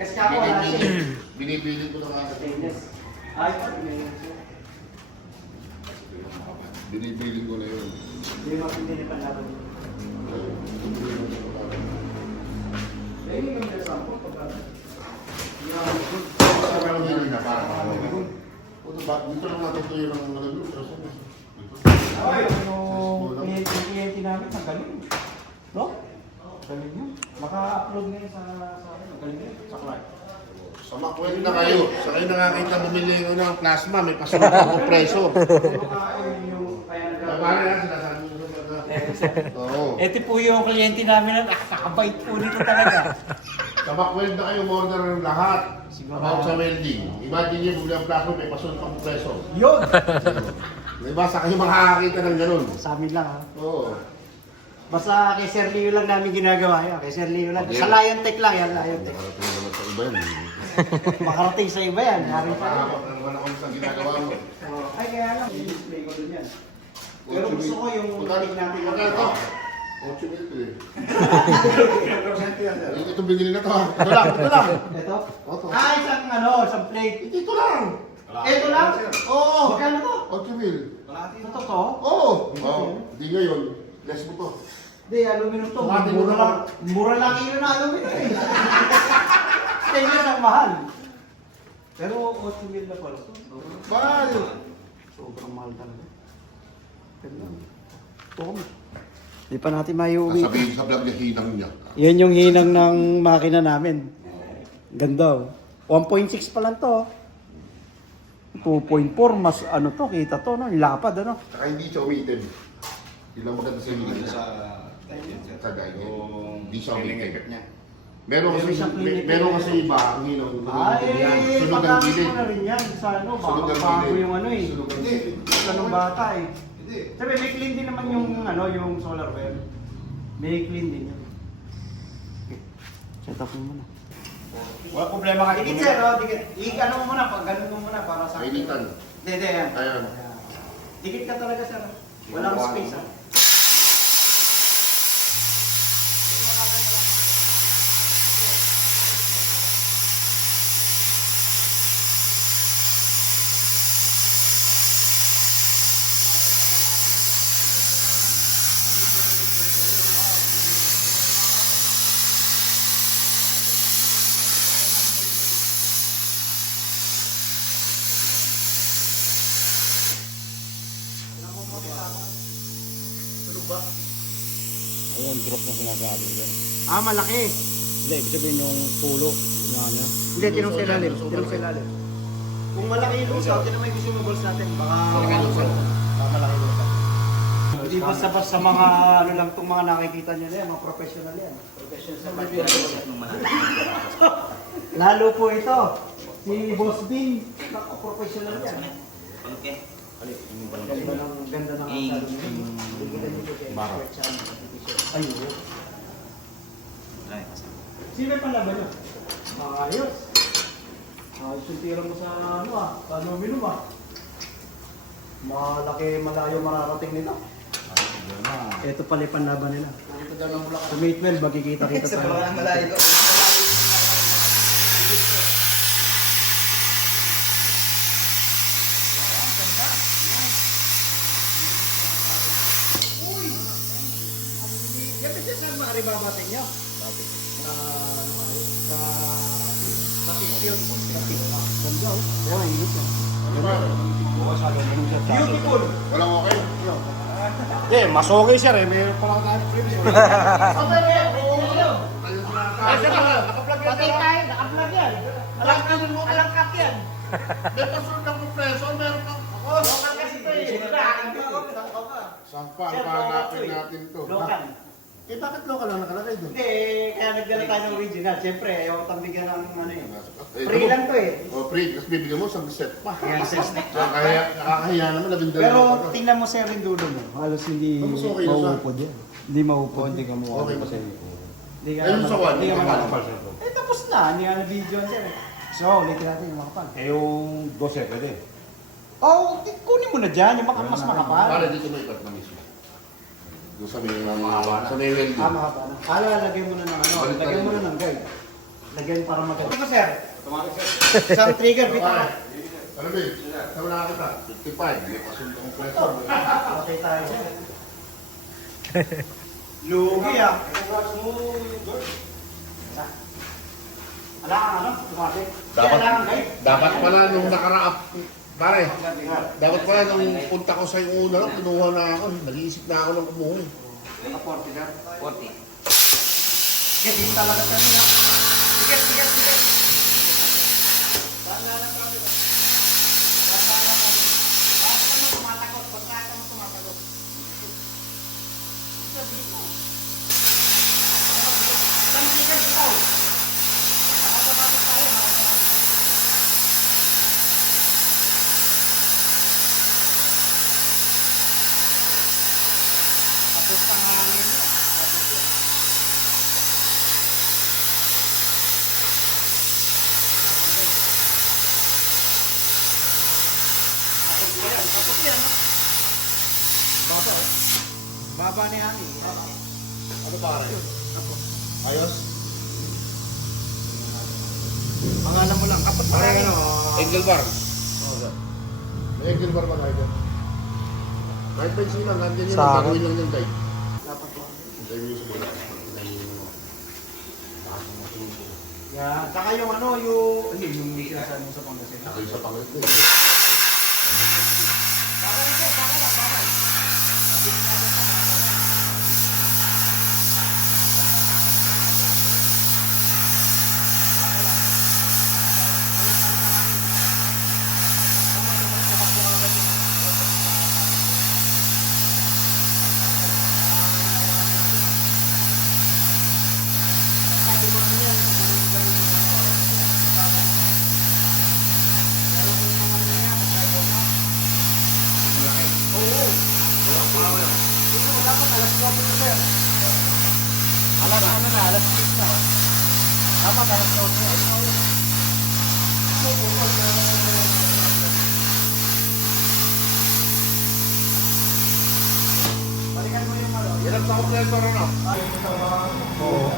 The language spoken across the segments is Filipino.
Kasi ako wala siya. Binibili ko na nga. Stainless. Ay, Binibili ko na yun. hindi mapindi pa laban. Eh, hindi kami nasampo pagka. Parang hindi na parang. Dito lang natutuyo ng mga nalulog. Ay, yung kliyente namin, ang galing. No? Galing yun. Maka-upload ngayon sa akin. Ang galing yun. Sa Clark. Sa Macwell na kayo. Sa kayo nakakita bumili ng plasma. May pasunod ng kompreso. Paano yan? Sinasabi nyo Oo. Ito po yung kliyente namin na nakakabait po nito talaga. Sa Macwell na kayo, order ng lahat. About sa welding. Imagine nyo, bumili ang plasma, may pasunod ng kompreso. Yun! Diba? Sa kayo makakakita ng ganun. Sa amin lang ha. Oo. Basta kay Sir Leo lang namin ginagawa yan. Kay Sir Leo lang. Okay. Sa Lion Tech lang yan, Lion Tech. Nakarating naman sa iba yan. Makarating sa iba yan. Hari pa yan. Nakakapag naman ako sa ginagawa mo. Ay, kaya lang. I-display ko dun yan. Pero gusto ko yung tig natin. Magkano? 8 mil eh. Ito binili na to ha. Ito lang, ito lang. Ito? Oto. Ah, isang plate. Ito lang. Ito lang? Oo. Magkano to? 8 mil. Ito to? Oo. Oo. Hindi ngayon. Less mo to. Hindi, aluminum to. Mati mo Mura lang. Mura lang kilo na aluminum eh. Stainless ang mahal. Pero 8 mil na pala to. Mahal. Sobrang mahal talaga. Ito. Di pa natin maiuwi. Sabihin sa vlog niya, hinang niya. Yan yung hinang ng makina namin. Ganda oh. 1.6 pa lang to. 2.4 mas ano to, kita to no, yung lapad ano. Saka hindi siya umitim. Yun lang maganda sa hinang niya. Sa guide. Hindi siya umitim. Meron kasi iba, ang hinaw. Ay, Sunog ang pagkakas gilid. mo na rin yan. Sa ano, Sunog baka ang bago gilid. yung ano eh. Sunog ang Hindi, gilid. ganong bata eh. Sabi, may clean din naman yung ano, yung solar well. May clean din yun. Okay. Set up mo muna. Wala problema ka. Dikit sir, oh, dikit. I-ano mo muna, pag ganun mo muna para sa... Kainitan. Hindi, yan. Ayan. Dikit ka talaga sir. Walang space ah. Ayun, drop na sinasabi ko. Ah, malaki. Hindi, ibig sabihin yung tulo. Yung ano. Hindi, tinong sa ilalim. Tinong sa ilalim. Kung malaki yung lusaw, tinan mo yung consumables natin. Baka malaki lusaw. Hindi basta-basta mga ano lang itong mga nakikita nyo na yan, mga professional yan. Professional sa lalo po ito, si Boss Bing, professional yan. Ganda ng ayun. Sino pa laban yun? Ayos. Ayos yung tira mo sa ano aluminum malaki, malayo mararating nila. Ito pala yung panlaban nila. Sa May 12, magkikita-kita tayo. Yan ba siya saan makaribabatin niyo? Sa picture. Ganda oh. Kaya mainit yan. Beautiful! Walang okay? Eh, mas okay siya eh. Mayroon pa lang tayo previous. Patay tayo, naka-vlog yan. Alang cut yan. May pasunod ng kompreso, meron kang... Local kasi ito eh. Saan pa ang pahanapin natin to? Local. Eh bakit local lang nakalagay doon? Hindi, kaya nagdala tayo ng original. Siyempre, ayaw tambigyan ng ano eh. Eh, Free lang to eh. O, free. Tapos bibigyan mo isang set pa. Kaya sense na. Nakakahiya naman, labindala Pero pa to. tingnan mo sir yung dulo mo. Halos hindi Mas okay na sa... Maupod yan. Hindi maupod. Hindi ka mukha Okay okay, ba kasi. Hindi ka Ayun sa one, Hindi ka yung makakapal. one. Eh tapos na, hindi ka na video sir. So, ulitin natin yung makapal. Eh yung 12 pwede. Oh, kunin mo na dyan, yung mas makapal. Para dito may ikat na mismo. Doon sa may welding. Mahaba na. Lalagay mo na ng ano, Balik lagyan mo tayo. na ng guide. Lagyan para maganda. Ano sir? Isang trigger, bitaw. Ano ba? Saan mo nakakita? 55. May pasunto kong preso. Okay tayo sir. Lugi ah. Wala kang ano? Tumatik. Kailangan guys. Dapat pala nung nakaraap, pare, dapat pala nung punta ko sa yung una lang, kinuha na ako. Nag-iisip na ako ng kumuha. Naka 40 sir. 40. Sige, din talaga sir. Sige, sige, sige. Banda lang kami. Banda lang kami. Bakit ka mo tumatakot? Bakit ka mo tumatakot? Sabi mo. Sabi ka bitaw. Nakasabakot tayo, nakasabakot. Tapos pang hangin mo. Tapos yun. Tapos yan. Baba oh. Baba ni hangin. Ano pare? Tapos. Ayos? Pangalan mo lang. Kapag Pare, parang ano? Angle bar. May angle bar ba tayo dyan? Kahit pencil lang, nandiyan yun. Sa- Gagawin lang yung guide. dapat po. Hintayin mo yung simula. Hintayin mo yung taas mo masubo. Yan. Saka yung ano, yung... Hindi, yung sinasabi mo sa Pangasinan. Saka yung sa Pangasinan. Bakal ito, bakal, bakal. Alas 6 na. Dapat alas 8. Balikan mo yung ano. Yan ang sa kompletor ano? Oo.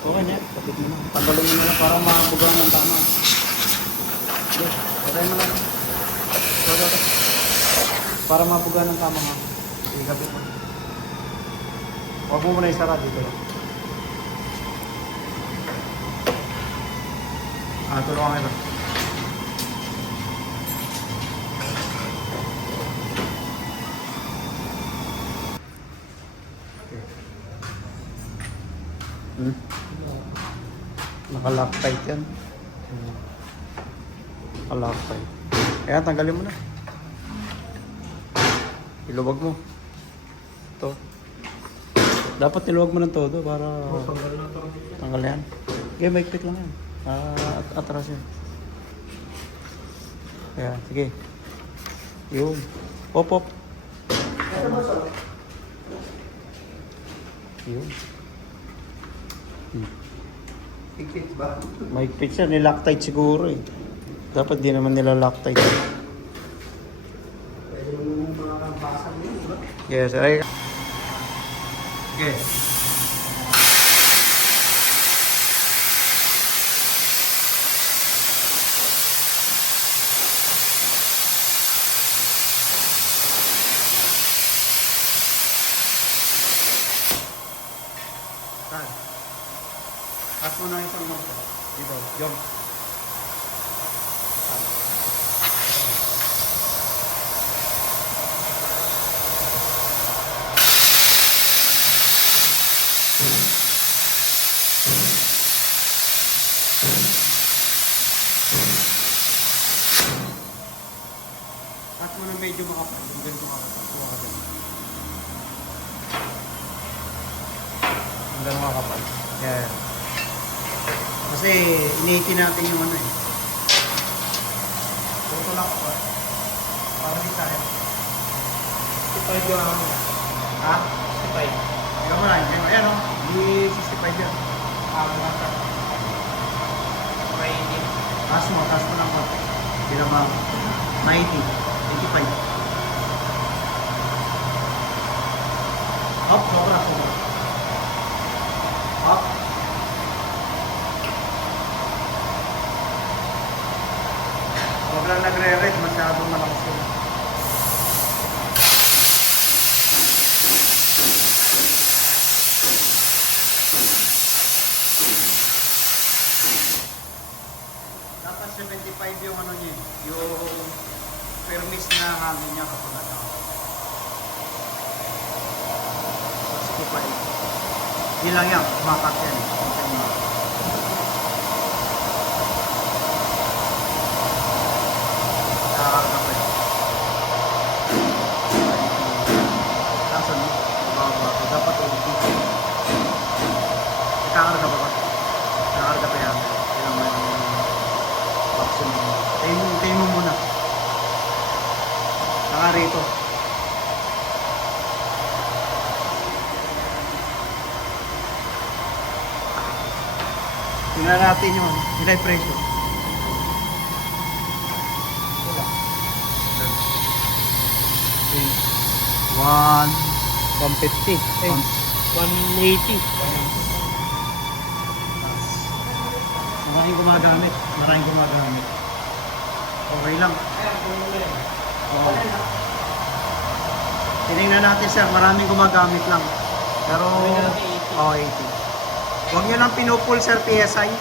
Okay na, kapit mo na. Tanggalin mo na lang para mabugaan ng tama. Yes, okay mo lang. Sorry. Para mabugaan ng tama nga. Sige, kapit mo. Huwag mo muna isara dito lang. Tulungan kita. Naka-lock tight yan. Naka-lock tight. Kaya tanggalin mo na. Iluwag mo. Ito. Dapat iluwag mo ng todo para tanggal yan. Okay, maikpit lang yan. Atras yan. Kaya, sige. Yun. Pop, pop. Yun. Higpit ba? Mahigpit siya, niloctite siguro eh. Dapat di naman nila loctite. Pwede mo makakabasag yun, di ba? Yes, ay. Okay. At mo na isang mga dito, jump. At mo na medyo makapal, yung ganito makapal. Kuha ka dyan. Yung ganito makapal. Yeah. Kasi iniiti natin yung ano eh. Tutulak ko ba? Para di tayo. 65 yung ano. Ha? 65. Ikaw mo lang. Ayan o. Di 65 yan. Mga sa. Training. Taas mo lang konti. Sila ba? 90. 85. Up, sobra. Up. Sobrang nagre-red, masyadong malakas yun. Dapat 75 yung ano niya, yung permis na hangin niya kapag ano. 65. Yun lang yan, makat yan. Nakakarga pa yun. Nasaan mo? Baba. Dapat ulit. Nakakarga pa ba? Nakakarga pa yan. Yun naman yung vaccine mo. Tayo mo muna. Saka rito. Tingnan natin yung nilay presyo. One. 150. Eh, 180. Maraming gumagamit. Okay lang. Oo. Tinignan natin sir, maraming gumagamit lang. Pero, oh, 80. Huwag nyo lang pinupull sir PSI.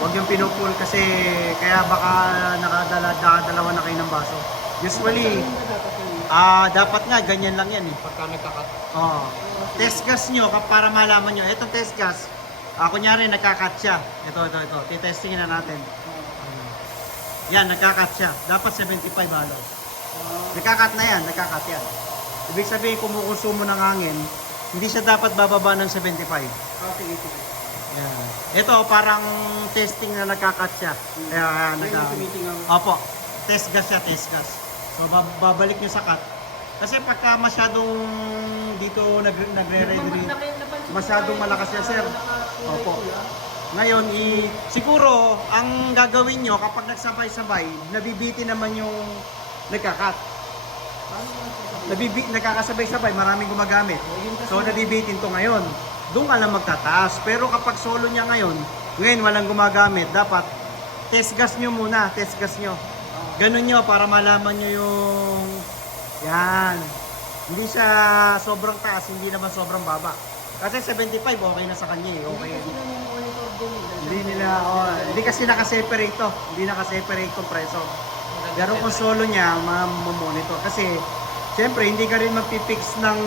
Huwag yung pinupull kasi kaya baka nakadalawa na kayo ng baso. Usually, dapat nga ganyan lang yan eh. Pagka nagkakat. Oh. Test gas nyo para malaman nyo. Itong test gas, kunyari nagkakat siya. Ito. Titestingin na natin. Yan, nagkakat siya. Dapat 75 halos. Nagkakat na yan, nagkakat yan. Ibig sabihin, kumukonsumo ng hangin, hindi siya dapat bababa ng 75. Sige. Yan. Ito, parang testing na nagkakat siya. Kaya, Opo, test gas siya, test gas. So, babalik nyo sa cut. Kasi pagka masyadong dito nagre-ready, masyadong malakas yan, sir. Opo. Ngayon, siguro, ang gagawin nyo kapag nagsabay-sabay, nabibiti naman yung nagkakat. Nagkakasabay-sabay, maraming gumagamit. So, nabibitin to ngayon. Doon ka lang magtataas. Pero kapag solo niya ngayon walang gumagamit, dapat test gas nyo muna, test gas nyo. Ganun nyo para malaman nyo yung yan. Hindi siya sobrang taas, hindi naman sobrang baba. Kasi 75 okay na sa kanya eh. Okay. Hindi kasi naka-separate to. Hindi naka-separate tong preso. Pero kung solo niya, monitor. Kasi siyempre hindi ka rin magpipix ng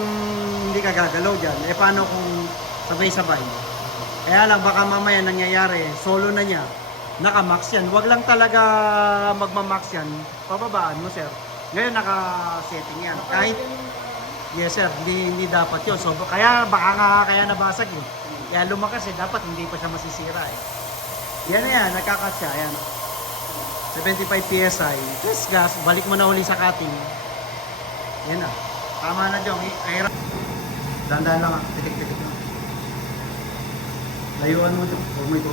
hindi ka gagalaw dyan. Eh paano kung sabay-sabay? Kaya lang baka mamaya nangyayari, solo na niya. Naka-max yan. Huwag lang talaga magma-max yan. Pababaan mo, sir. Ngayon naka-setting yan. Kahit, yes sir, hindi dapat yun. So, kaya baka kaya nabasag eh. Kaya lumakas eh, dapat hindi pa siya masisira eh. Yan na yan, nagkakat siya. Ayan. 75 PSI. Test gas, balik mo na uli sa cutting. Yan na. Tama na dyan. Dandan lang. Titik-titik lang. Layuan mo dyan. Huwag mo ito.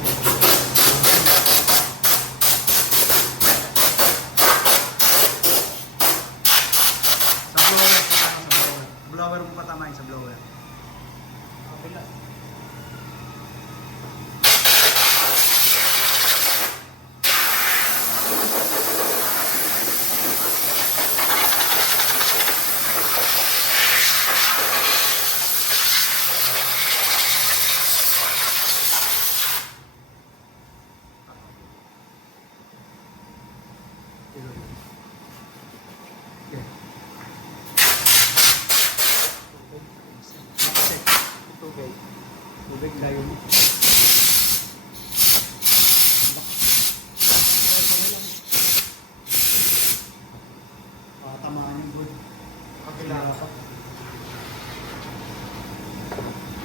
Blower mo patamain sa blower. Tubig tayo mo. Tamaan yung good. Kapila ka.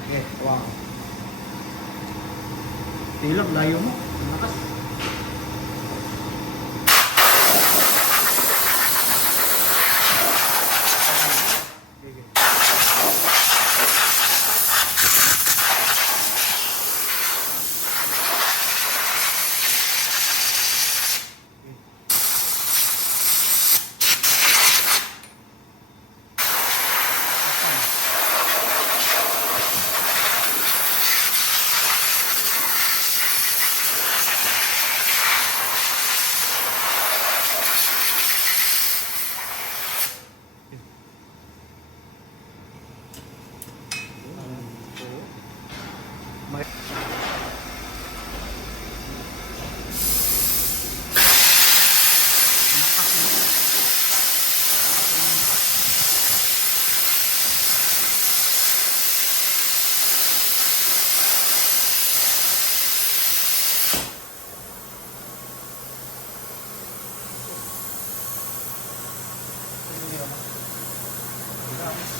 Okay, wow. Tilog, layo mo. Malakas. Marami.